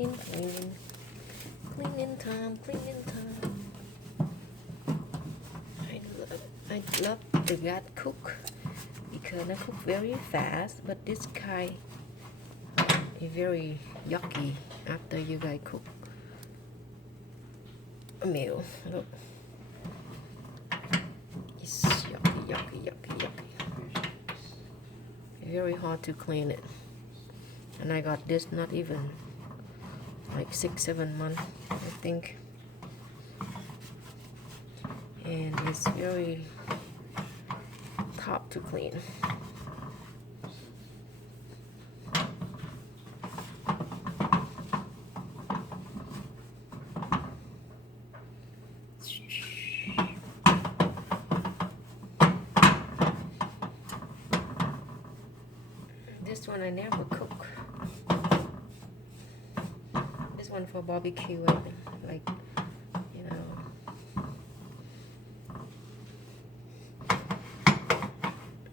cleaning, cleaning, cleaning time, cleaning time. I love the gas cook because I cook very fast, but this kind is very yucky after you guys cook a meal. Look, it's yucky, yucky, yucky, yucky. Very hard to clean it. And I got this not even like 6-7 months, I think. And it's very tough to clean. This one I never cook. This one for barbecue, like, you know.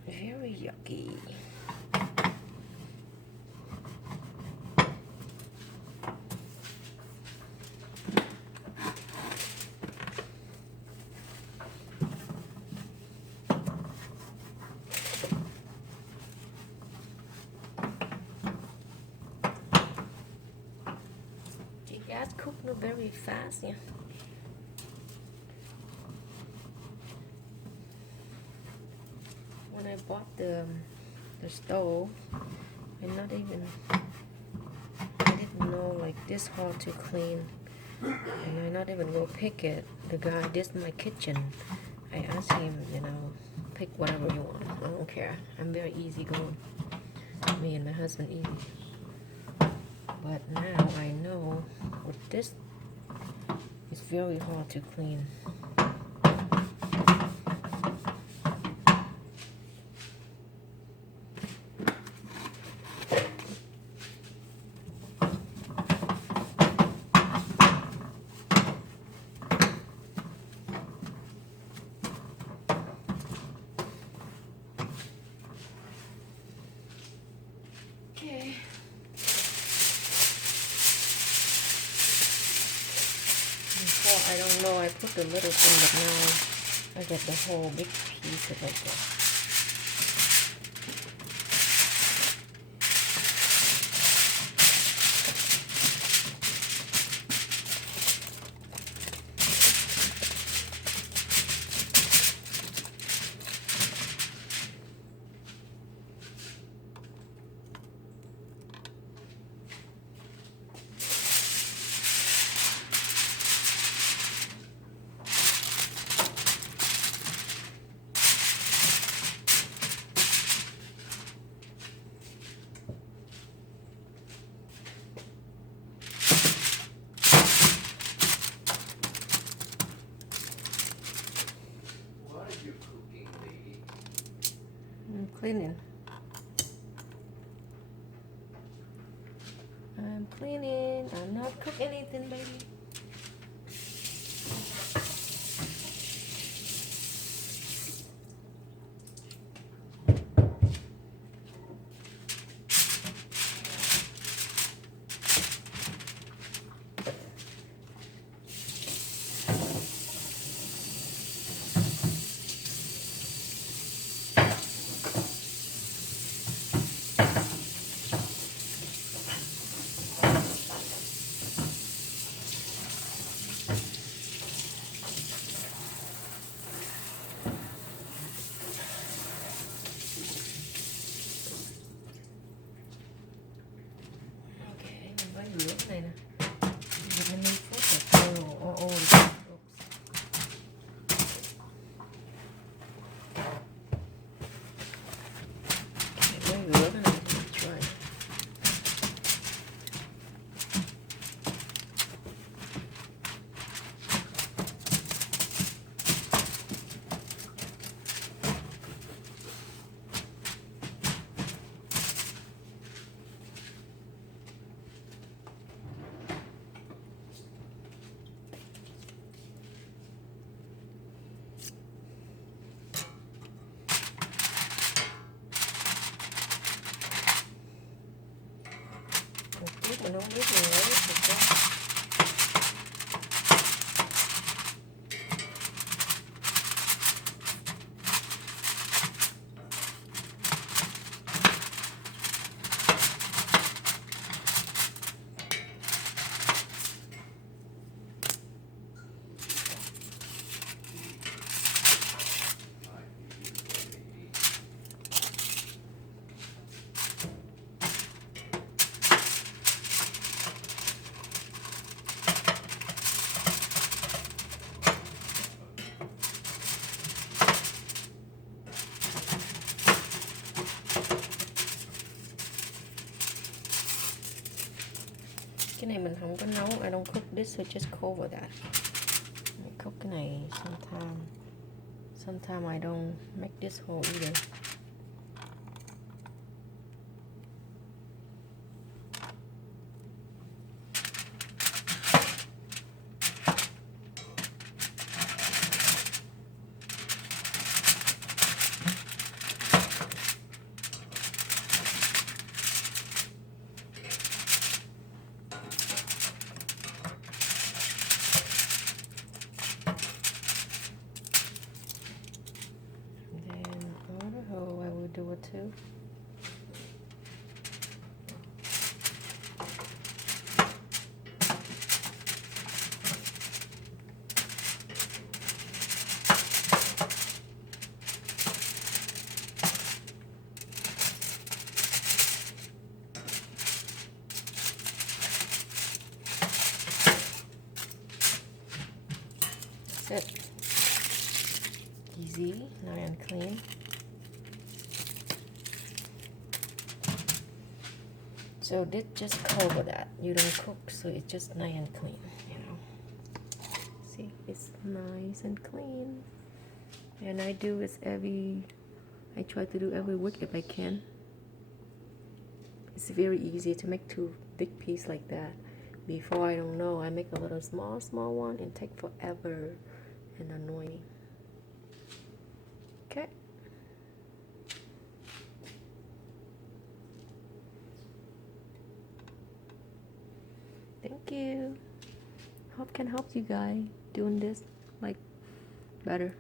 Very yucky. Gas cook not very fast, yeah. When I bought the stove, I didn't know like this hard to clean, and I not even go pick it. The guy did my kitchen. I asked him, you know, pick whatever you want. I don't care. I'm very easygoing. Me and my husband easy. But now I know with this, it's very hard to clean. Okay. Before, I don't know, I put the little thing, but now I get the whole big piece of it. I'm cleaning. I'm cleaning. I'm not cooking anything, baby. Nước này nè, mình nên phút rồi, mới rửa cái này rồi. Biết mình không biết mình lấy Cái này mình không có nấu, I don't cook this, so just cover that. I cook cái này sometimes I don't make this whole either. Do it too. That's it. Easy, nice and clean. So this just cover that. You don't cook, so it's just nice and clean, you know. See, it's nice and clean. And I try to do every week if I can. It's very easy to make two big pieces like that. Before, I don't know, I make a little small one and take forever and annoy me. Okay. Thank you. Hope can help you guys doing this like better.